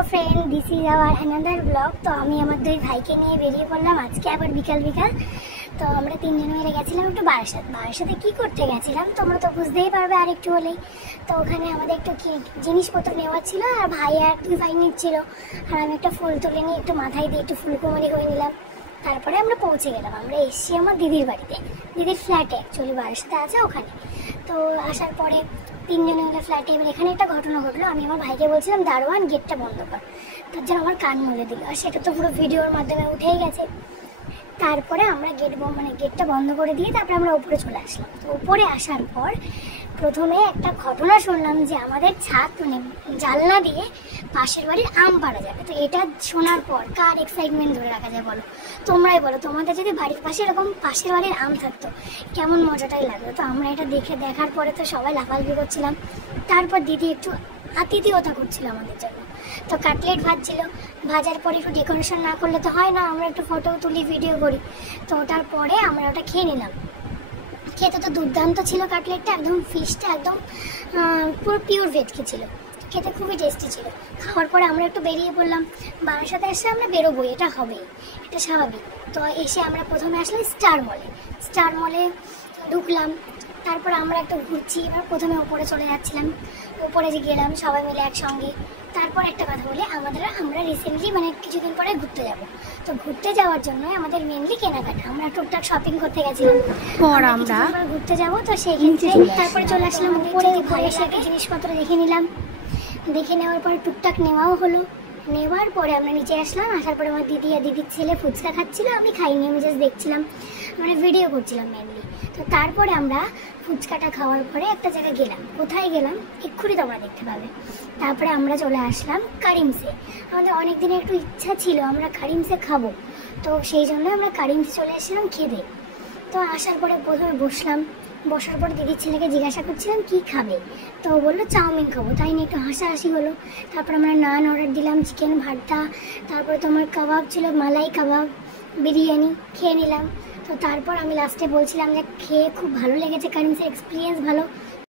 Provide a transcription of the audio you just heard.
Hello friend, this is our another blog. तो আমি আমার দুই ভাইকে নিয়ে বেরিয়ে পড়লাম আজকে আবার বিকাল বিকাল। তো আমরা তিনজন মিলে গেছিলাম একটু বারাসাতে কি করতে গেছিলাম তোমরা তো বুঝতেই পারবে আর একটু হলেই। তো ওখানে আমাদের একটু জিনিসপত্র নেওয়া ছিল, আর ভাই আর দুই ভাই নিচ্ছিল, আর আমি একটা ফুল তুলে নিয়ে একটু মাথায় দিয়ে একটু ফুলকুমারি করে নিলাম। তারপরে আমরা পৌঁছে গেলাম, আমরা এসছি আমার দিদির বাড়িতে, দিদির ফ্ল্যাটে অ্যাকচুয়ালি বারাসাতে আছে ওখানে। তো আসার পরে তিনজনে মিলে ফ্ল্যাটে, এবার এখানে একটা ঘটনা ঘটলো। আমি আমার ভাইকে বলছিলাম দারোয়ান গেটটা বন্ধ কর, তার জন্য আমার কান মলে দিল, আর সেটা তো পুরো ভিডিওর মাধ্যমে উঠেই গেছে। তারপরে আমরা গেটটা বন্ধ করে দিয়ে তারপরে আমরা উপরে চলে আসলাম। তো উপরে আসার পর প্রথমে একটা ঘটনা শুনলাম যে আমাদের ছাদ জানলা দিয়ে পাশের বাড়ির আম পাড়া যাবে। তো এটা শোনার পর কার এক্সাইটমেন্ট ধরে রাখা যায় বলো, তোমরাই বলো। তোমাদের যদি বাড়ির পাশে এরকম পাশের বাড়ির আম থাকতো কেমন মজাটাই লাগতো। তো আমরা এটা দেখার পরে তো সবাই লাফালাফি করছিলাম। তারপর দিদি একটু আতিথেয়তা করছিল আমাদের জন্য। তো কাটলেট ভাজছিল, ভাজার পরে একটু ডেকোরেশন না করলে তো হয় না, আমরা একটু ফটো তুলি ভিডিও করি। তো ওটার পরে আমরা ওটা খেয়ে নিলাম। খেতে তো দুর্দান্ত ছিল কাটলেটটা, একদম ফিশটা একদম পুরো পিওর ভেটকি ছিল, খেতে খুবই টেস্টি ছিল। খাওয়ার পরে আমরা একটু বেরিয়ে পড়লাম। বারাসাতে এসে আমরা বেরোবোই, এটা হবেই, এটা স্বাভাবিক। তো এসে আমরা প্রথমে আসলাম স্টার মলে ঢুকলাম। তারপর আমরা একটু ঘুরছি, এবার প্রথমে উপরে চলে যাচ্ছিলাম, উপরে যে গেলাম সবাই মিলে একসঙ্গে। তারপর একটা কথা বলি, আমরা রিসেন্টলি কিছুদিন পরে ঘুরতে যাব। তো ঘুরতে যাওয়ার জন্য আমাদের মেনলি কেনাকাটা, আমরা টুকটাক শপিং করতে গেছিলাম। পর আমরা ঘুরতে যাব, তো সেই ক্ষেত্রে তারপরে চলে আসলাম উপরে, ঘরে এসে জিনিসপত্র দেখে নিলাম। দেখে নেওয়ার পর টুকটাক নেওয়াও হলো। নেওয়ার পরে আমরা নিচে আসলাম। আসার পরে আমার দিদি আর দিদির ছেলে ফুচকা খাচ্ছিল, আমি খাইনি, আমি জাস্ট দেখছিলাম, ভিডিও করছিলাম মেনলি। তো তারপরে আমরা ফুচকাটা খাওয়ার পরে একটা জায়গায় গেলাম। কোথায় গেলাম এক্ষুনি তোমরা দেখতে পাবে। তারপরে আমরা চলে আসলাম কারিমসে। আমাদের অনেক দিনের একটু ইচ্ছা ছিল আমরা কারিমসে খাবো, তো সেই জন্য আমরা কারিমসে চলে এসেছিলাম খেতে। তো আসার পরে প্রথমে বসার পর দিদির ছেলেকে জিজ্ঞাসা করছিলাম কি খাবে, তো বললো চাউমিন খাবো। তাই নিয়ে একটু হাসাহাসি হলো। তারপর আমরা নান অর্ডার দিলাম, চিকেন ভর্তা, তারপরে তোমার কাবাব ছিল, মালাই কাবাব, বিরিয়ানি খেয়ে নিলাম। তো তারপর আমি লাস্টে বলছিলাম যে খেয়ে খুব ভালো লেগেছে, কারিমসের এক্সপিরিয়েন্স ভালো।